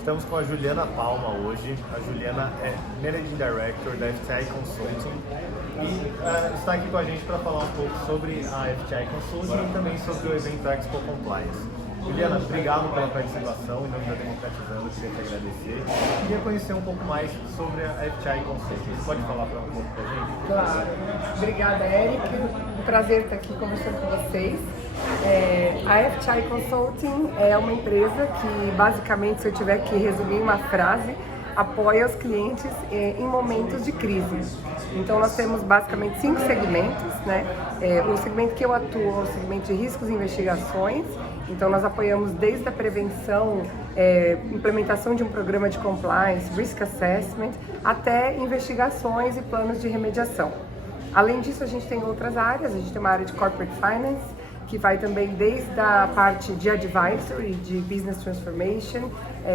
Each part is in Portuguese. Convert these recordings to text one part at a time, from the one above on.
Estamos com a Juliana Palma hoje. A Juliana é Managing Director da FTI Consulting e está aqui com a gente para falar um pouco sobre a FTI Consulting e também sobre o evento Expo Compliance. Juliana, obrigado pela participação. Em nome da Democratizando, eu queria te agradecer. Eu queria conhecer um pouco mais sobre a FTI Consulting. Você pode falar um pouco para a gente? Claro. Obrigada, Eric. Um prazer estar aqui conversando com vocês. A FTI Consulting é uma empresa que, basicamente, se eu tiver que resumir em uma frase, apoia os clientes em momentos de crise. Então, nós temos basicamente 5 segmentos, né? O segmento que eu atuo é o segmento de riscos e investigações. Então, nós apoiamos desde a prevenção, implementação de um programa de compliance, risk assessment, até investigações e planos de remediação. Além disso, a gente tem outras áreas. A gente tem uma área de corporate finance, que vai também desde a parte de advisory, de business transformation,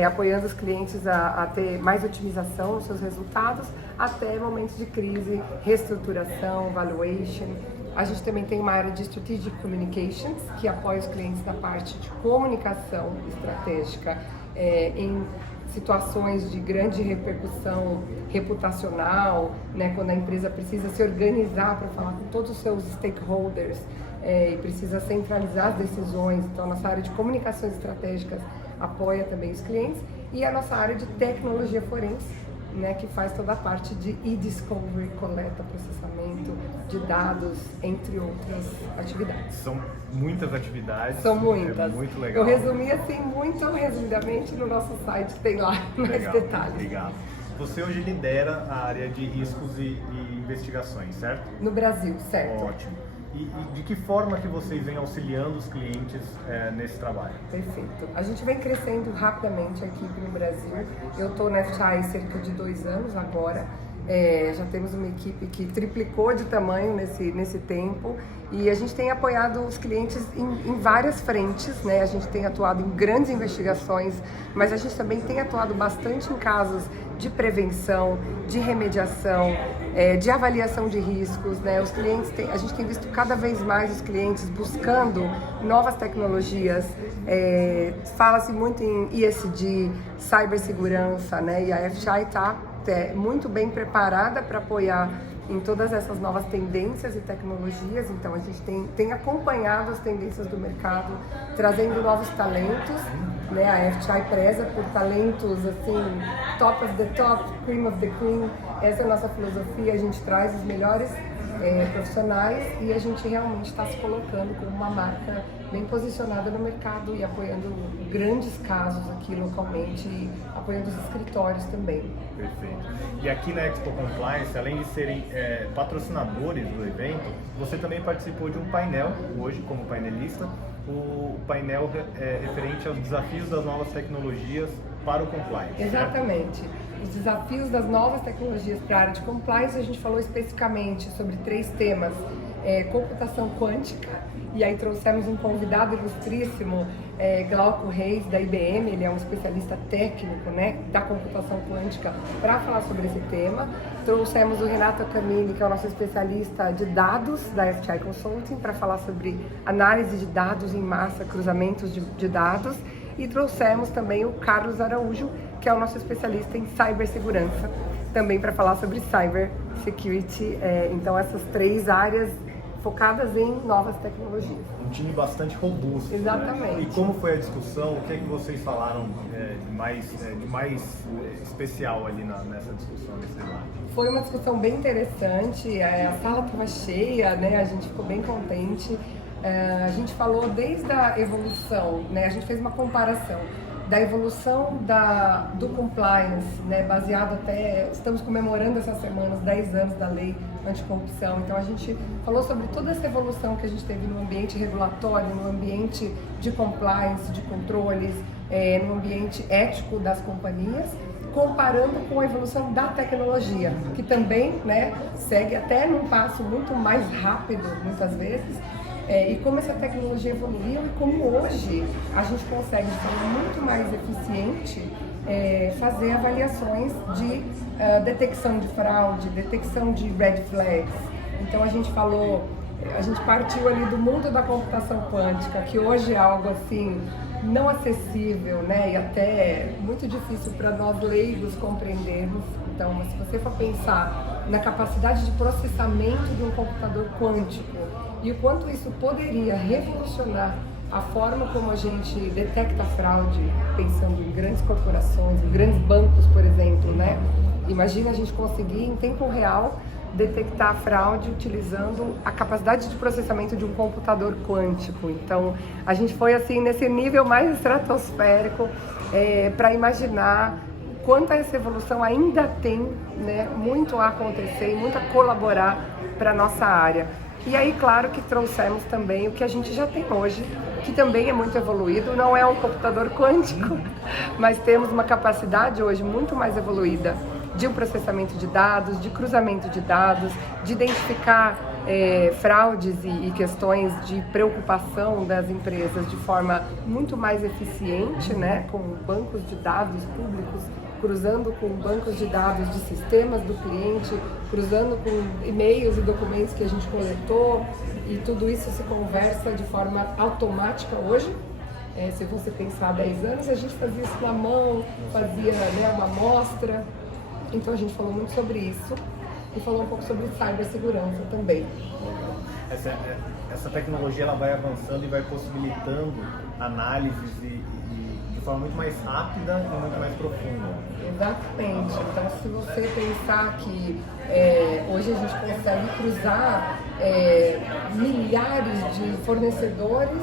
apoiando os clientes a ter mais otimização nos seus resultados, até momentos de crise, reestruturação, valuation. A gente também tem uma área de strategic communications, que apoia os clientes na parte de comunicação estratégica em situações de grande repercussão reputacional, né, quando a empresa precisa se organizar para falar com todos os seus stakeholders e precisa centralizar as decisões. Então, a nossa área de comunicações estratégicas apoia também os clientes, e a nossa área de tecnologia forense, né, que faz toda a parte de e-discovery, coleta, processamento de dados, entre outras atividades. São muitas atividades. São muitas. É muito legal. Eu resumi assim, muito resumidamente, no nosso site tem lá mais Legal, detalhes. obrigado. Você hoje lidera a área de riscos e investigações, certo? No Brasil, certo? Ótimo. E de que forma que vocês vêm auxiliando os clientes nesse trabalho? Perfeito. A gente vem crescendo rapidamente aqui no Brasil. Eu estou na FTI há cerca de 2 anos agora. Já temos uma equipe que triplicou de tamanho nesse tempo, e a gente tem apoiado os clientes em várias frentes, né? A gente tem atuado em grandes investigações, mas a gente também tem atuado bastante em casos de prevenção, de remediação, de avaliação de riscos, né? Os clientes a gente tem visto cada vez mais os clientes buscando novas tecnologias. Fala-se muito em ESG, cibersegurança, né? E a FTI está muito bem preparada para apoiar em todas essas novas tendências e tecnologias. Então, a gente tem acompanhado as tendências do mercado, trazendo novos talentos, né? A FTI preza por talentos assim, top of the top, cream of the cream. Essa é a nossa filosofia. A gente traz os melhores profissionais, e a gente realmente está se colocando como uma marca bem posicionada no mercado e apoiando grandes casos aqui localmente, e apoiando os escritórios também. Perfeito. E aqui na Expo Compliance, além de serem patrocinadores do evento, você também participou de um painel hoje como painelista, o painel referente aos desafios das novas tecnologias para o compliance. Exatamente. Os desafios das novas tecnologias para a área de compliance. A gente falou especificamente sobre 3 temas: computação quântica, e aí trouxemos um convidado ilustríssimo, Glauco Reis, da IBM. Ele é um especialista técnico, né, da computação quântica, para falar sobre esse tema. Trouxemos o Renato Camilli, que é o nosso especialista de dados da FTI Consulting, para falar sobre análise de dados em massa, cruzamentos de dados. E trouxemos também o Carlos Araújo, que é o nosso especialista em cibersegurança, também para falar sobre cybersecurity. Então, essas 3 áreas focadas em novas tecnologias. Um time bastante robusto. Exatamente. Né? E como foi a discussão? O que é que vocês falaram de mais especial ali nessa discussão, nesse debate? Foi uma discussão bem interessante. A sala estava cheia, né? A gente ficou bem contente. A gente falou desde a evolução, né? A gente fez uma comparação da evolução do compliance, né? Baseado até, estamos comemorando essa semana os 10 anos da lei anticorrupção. Então, a gente falou sobre toda essa evolução que a gente teve no ambiente regulatório, no ambiente de compliance, de controles, no ambiente ético das companhias, comparando com a evolução da tecnologia, que também, né, segue até num passo muito mais rápido, muitas vezes. E como essa tecnologia evoluiu, e como hoje a gente consegue, de forma muito mais eficiente, fazer avaliações de detecção de fraude, detecção de red flags. Então a gente partiu ali do mundo da computação quântica, que hoje é algo assim não acessível, né? E até muito difícil para nós leigos compreendermos. Então, se você for pensar na capacidade de processamento de um computador quântico e o quanto isso poderia revolucionar a forma como a gente detecta fraude, pensando em grandes corporações, em grandes bancos, por exemplo, né? Imagina a gente conseguir, em tempo real, detectar a fraude utilizando a capacidade de processamento de um computador quântico. Então, a gente foi assim nesse nível mais estratosférico para imaginar quanto essa evolução ainda tem, né, muito a acontecer e muito a colaborar para a nossa área. E aí, claro que trouxemos também o que a gente já tem hoje, que também é muito evoluído, não é um computador quântico, mas temos uma capacidade hoje muito mais evoluída de um processamento de dados, de cruzamento de dados, de identificar fraudes e questões de preocupação das empresas de forma muito mais eficiente, né, com bancos de dados públicos, cruzando com bancos de dados de sistemas do cliente, cruzando com e-mails e documentos que a gente coletou, e tudo isso se conversa de forma automática hoje. Se você pensar há 10 anos, a gente fazia isso na mão, fazia, né, uma amostra. Então a gente falou muito sobre isso e falou um pouco sobre cibersegurança também. Essa tecnologia ela vai avançando e vai possibilitando análises de forma muito mais rápida e muito mais profunda. Exatamente. Então, se você pensar que hoje a gente consegue cruzar milhares de fornecedores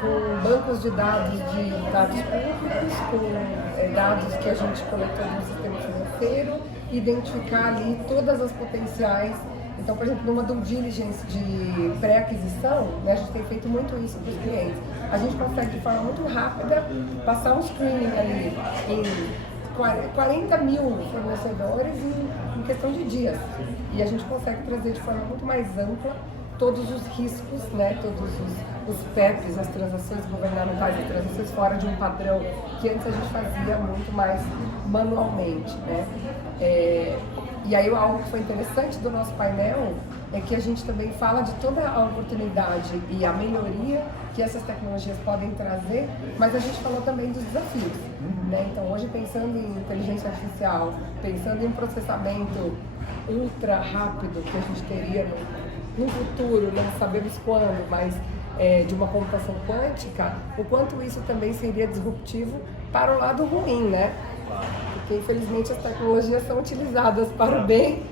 com bancos de dados públicos, com dados que a gente coletou no sistema financeiro, identificar ali todas as potenciais. Então, por exemplo, numa due diligence de pré-aquisição, né, a gente tem feito muito isso para os clientes. A gente consegue de forma muito rápida passar um screening ali em 40 mil fornecedores em questão de dias. E a gente consegue trazer de forma muito mais ampla todos os riscos, né, todos os PEPs, as transações governamentais, as transações fora de um padrão que antes a gente fazia muito mais manualmente, né? E aí algo que foi interessante do nosso painel é que a gente também fala de toda a oportunidade e a melhoria que essas tecnologias podem trazer, mas a gente falou também dos desafios, né? Então hoje, pensando em inteligência artificial, pensando em processamento ultra rápido que a gente teria no futuro, não sabemos quando, mas de uma computação quântica, o quanto isso também seria disruptivo para o lado ruim, né? Porque infelizmente as tecnologias são utilizadas para o bem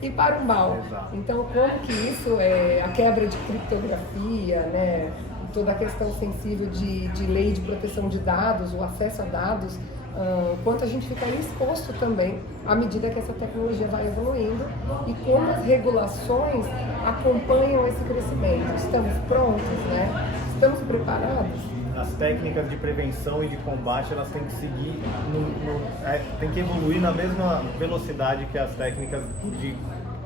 e para o mal. Então, como que isso a quebra de criptografia, né, toda a questão sensível de lei de proteção de dados, o acesso a dados, quanto a gente ficaria exposto também à medida que essa tecnologia vai evoluindo e como as regulações acompanham esse crescimento. Estamos prontos, né? Estamos preparados? As técnicas de prevenção e de combate, elas têm que seguir, tem que evoluir na mesma velocidade que as técnicas de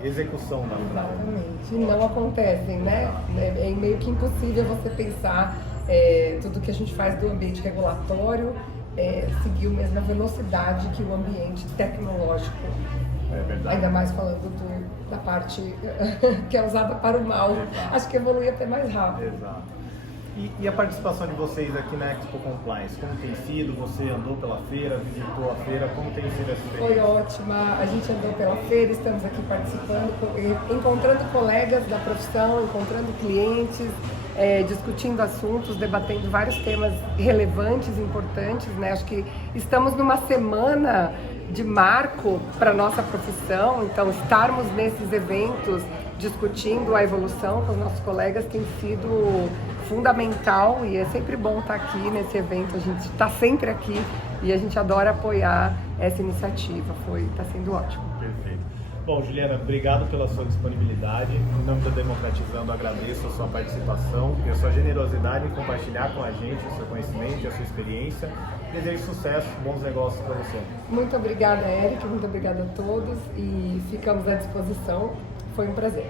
execução da fraude. Exatamente, e não acontecem, né? É meio que impossível você pensar tudo que a gente faz do ambiente regulatório seguir a mesma velocidade que o ambiente tecnológico. É verdade. Ainda mais falando da parte que é usada para o mal. Acho que evolui até mais rápido. Exato. E a participação de vocês aqui na Expo Compliance, como tem sido? Você andou pela feira, visitou a feira, como tem sido essa experiência? Foi ótima, a gente andou pela feira, estamos aqui participando, encontrando colegas da profissão, encontrando clientes, discutindo assuntos, debatendo vários temas relevantes, importantes, né? Acho que estamos numa semana de marco para a nossa profissão, então estarmos nesses eventos discutindo a evolução com os nossos colegas tem sido fundamental e é sempre bom estar aqui nesse evento. A gente está sempre aqui e a gente adora apoiar essa iniciativa. Está sendo ótimo. Perfeito. Bom, Juliana, obrigado pela sua disponibilidade. Em nome do Democratizando, agradeço a sua participação e a sua generosidade em compartilhar com a gente o seu conhecimento e a sua experiência. Desejo sucesso, bons negócios para você. Muito obrigada, Eric. Muito obrigada a todos e ficamos à disposição. Foi um prazer.